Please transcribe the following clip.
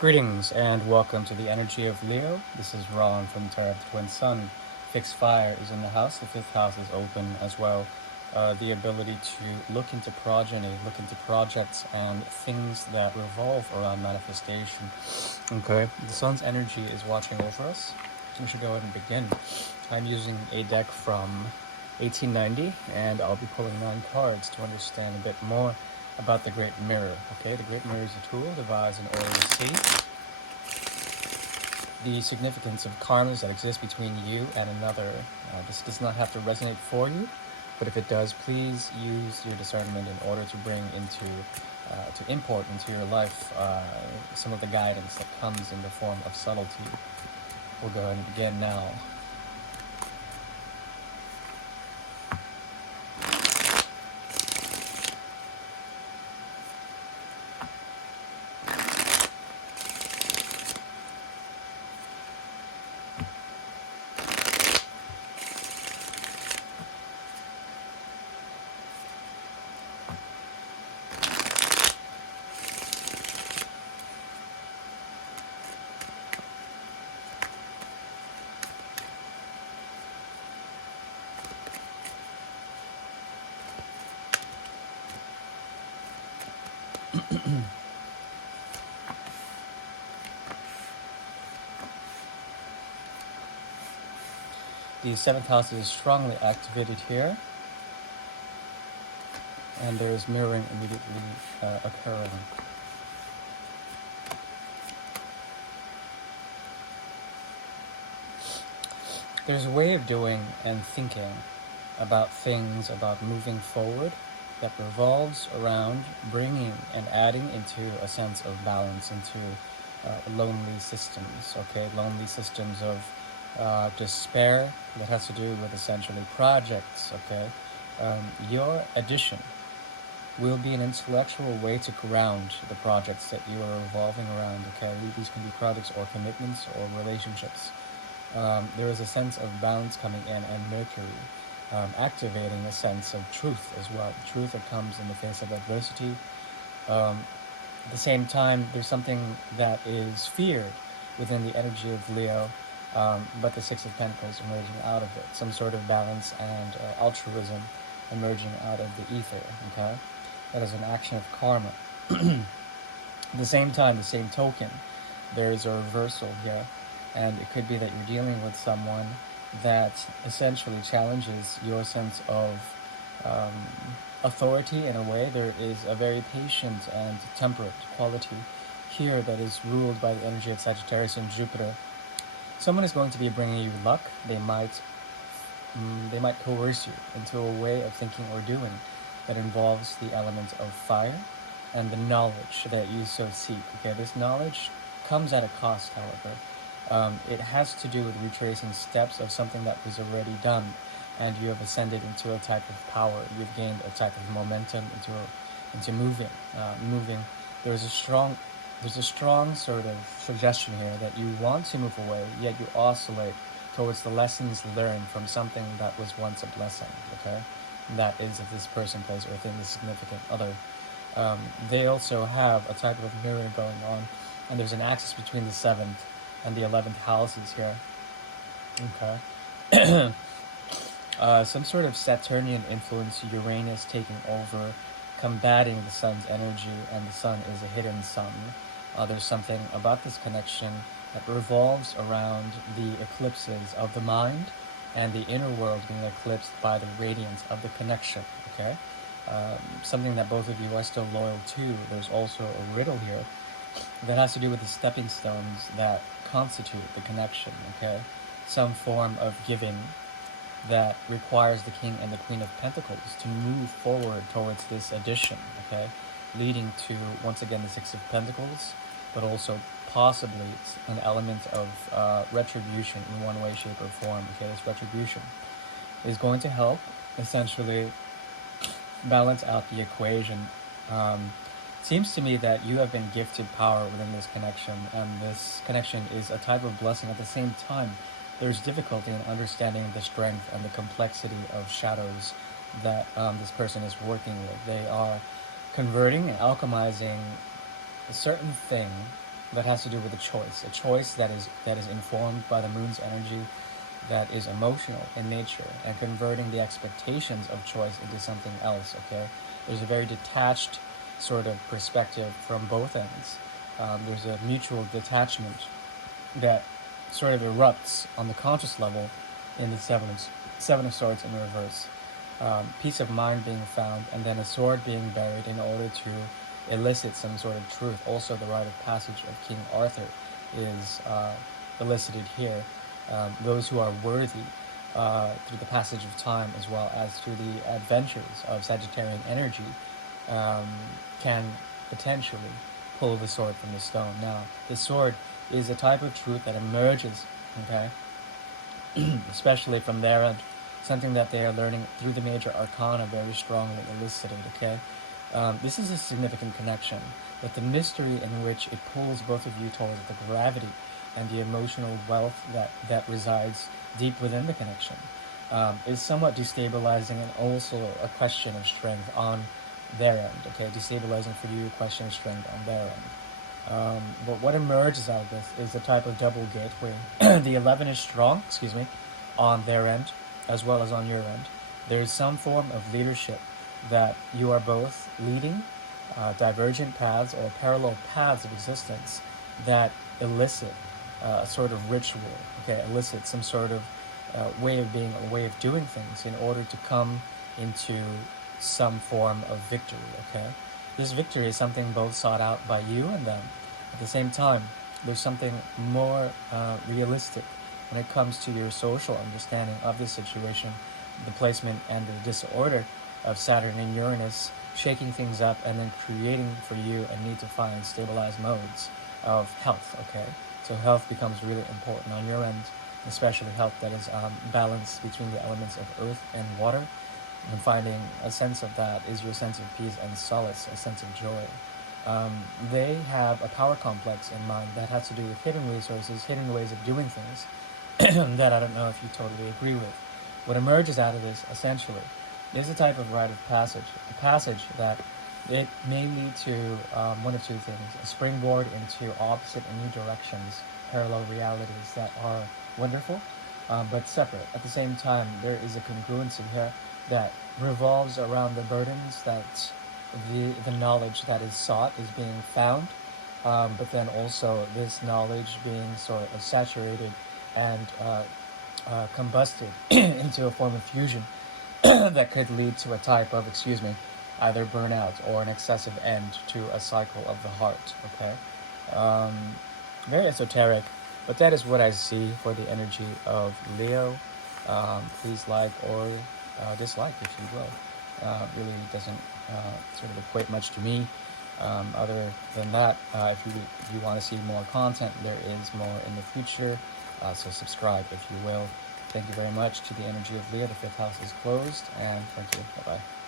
Greetings and welcome to the energy of Leo. This is Ron from Terra of the Twin Sun. Fixed fire is in the house. The fifth house is open as well. The ability to look into progeny, look into projects and things that revolve around manifestation. Okay, the sun's energy is watching over us. We should go ahead and begin. I'm using a deck from 1890 and I'll be pulling 9 cards to understand a bit more about the Great Mirror. Okay, the Great Mirror is a tool devised in order to see the significance of karmas that exist between you and another. This does not have to resonate for you, but if it does, please use your discernment in order to bring into, to import into your life some of the guidance that comes in the form of subtlety. We'll go ahead and begin now. The 7th house is strongly activated here, and there is mirroring immediately occurring. There's a way of doing and thinking about things, about moving forward, that revolves around bringing and adding into a sense of balance into lonely systems, okay? Lonely systems of despair that has to do with essentially projects, okay? Your addition will be an intellectual way to ground the projects that you are revolving around, okay? These can be projects or commitments or relationships. There is a sense of balance coming in, and Mercury activating a sense of truth as well. Truth that comes in the face of adversity. At the same time, there's something that is feared within the energy of Leo, but the Six of Pentacles emerging out of it. Some sort of balance and altruism emerging out of the ether, okay? That is an action of karma. At the same time, the same token, there is a reversal here. And it could be that you're dealing with someone that essentially challenges your sense of authority in a way. There is a very patient and temperate quality here that is ruled by the energy of Sagittarius and Jupiter. Someone is going to be bringing you luck. They might coerce you into a way of thinking or doing that involves the element of fire and the knowledge that you so seek. Okay, this knowledge comes at a cost, however. It has to do with retracing steps of something that was already done, and you have ascended into a type of power. You've gained a type of momentum into moving. There's a strong sort of suggestion here that you want to move away, yet you oscillate towards the lessons learned from something that was once a blessing. Okay, that is if this person, place, or thing is significant other. They also have a type of mirror going on, and there's an axis between the 7th and the 11th houses here. Okay. Some sort of Saturnian influence, Uranus taking over, combating the sun's energy, and the sun is a hidden sun. There's something about this connection that revolves around the eclipses of the mind and the inner world being eclipsed by the radiance of the connection, okay? Something that both of you are still loyal to. There's also a riddle here that has to do with the stepping stones that constitute the connection, okay? Some form of giving that requires the King and the Queen of Pentacles to move forward towards this addition, okay? Leading to, once again, the Six of Pentacles, but also possibly an element of retribution in one way, shape, or form, okay? This retribution is going to help, essentially, balance out the equation. Seems to me that you have been gifted power within this connection, and this connection is a type of blessing. At the same time, there's difficulty in understanding the strength and the complexity of shadows that this person is working with. They are converting and alchemizing a certain thing that has to do with a choice that is informed by the moon's energy, that is emotional in nature, and converting the expectations of choice into something else. Okay, there's a very detached sort of perspective from both ends. There's a mutual detachment that sort of erupts on the conscious level in the seven of swords in reverse. Peace of mind being found, and then a sword being buried in order to elicit some sort of truth. Also, the rite of passage of King Arthur is elicited here. Those who are worthy through the passage of time, as well as through the adventures of Sagittarian energy, um, can potentially pull the sword from the stone. Now, the sword is a type of truth that emerges, okay, especially from their end, something that they are learning through the major arcana very strongly elicited, okay? This is a significant connection, but the mystery in which it pulls both of you towards the gravity and the emotional wealth that resides deep within the connection is somewhat destabilizing, and also a question of strength on their end, okay? Destabilizing for you, a question of strength on their end. But what emerges out of this is the type of double gate where the 11 is strong, excuse me, on their end as well as on your end. There is some form of leadership that you are both leading divergent paths or parallel paths of existence that elicit a sort of ritual, okay, elicit some sort of way of being, a way of doing things in order to come into some form of victory, okay? This victory is something both sought out by you and them. At the same time, there's something more realistic when it comes to your social understanding of the situation, the placement and the disorder of Saturn and Uranus shaking things up and then creating for you a need to find stabilized modes of health, okay? So health becomes really important on your end, especially health that is balanced between the elements of earth and water. And finding a sense of that is your sense of peace and solace, a sense of joy. They have a power complex in mind that has to do with hidden resources, hidden ways of doing things that I don't know if you totally agree with. What emerges out of this, essentially, is a type of rite of passage, a passage that it may lead to one of two things: a springboard into opposite and new directions, parallel realities that are wonderful, but separate. At the same time, there is a congruency here that revolves around the burdens that the knowledge that is sought is being found, but then also this knowledge being sort of saturated and combusted into a form of fusion that could lead to a type of, excuse me, either burnout or an excessive end to a cycle of the heart, okay? Um, Very esoteric, but that is what I see for the energy of Leo. Please like or dislike, if you will. Really doesn't sort of equate much to me. Other than that, if you want to see more content, there is more in the future. So subscribe, if you will. Thank you very much to the energy of Leo. The fifth house is closed, and thank you. Bye bye.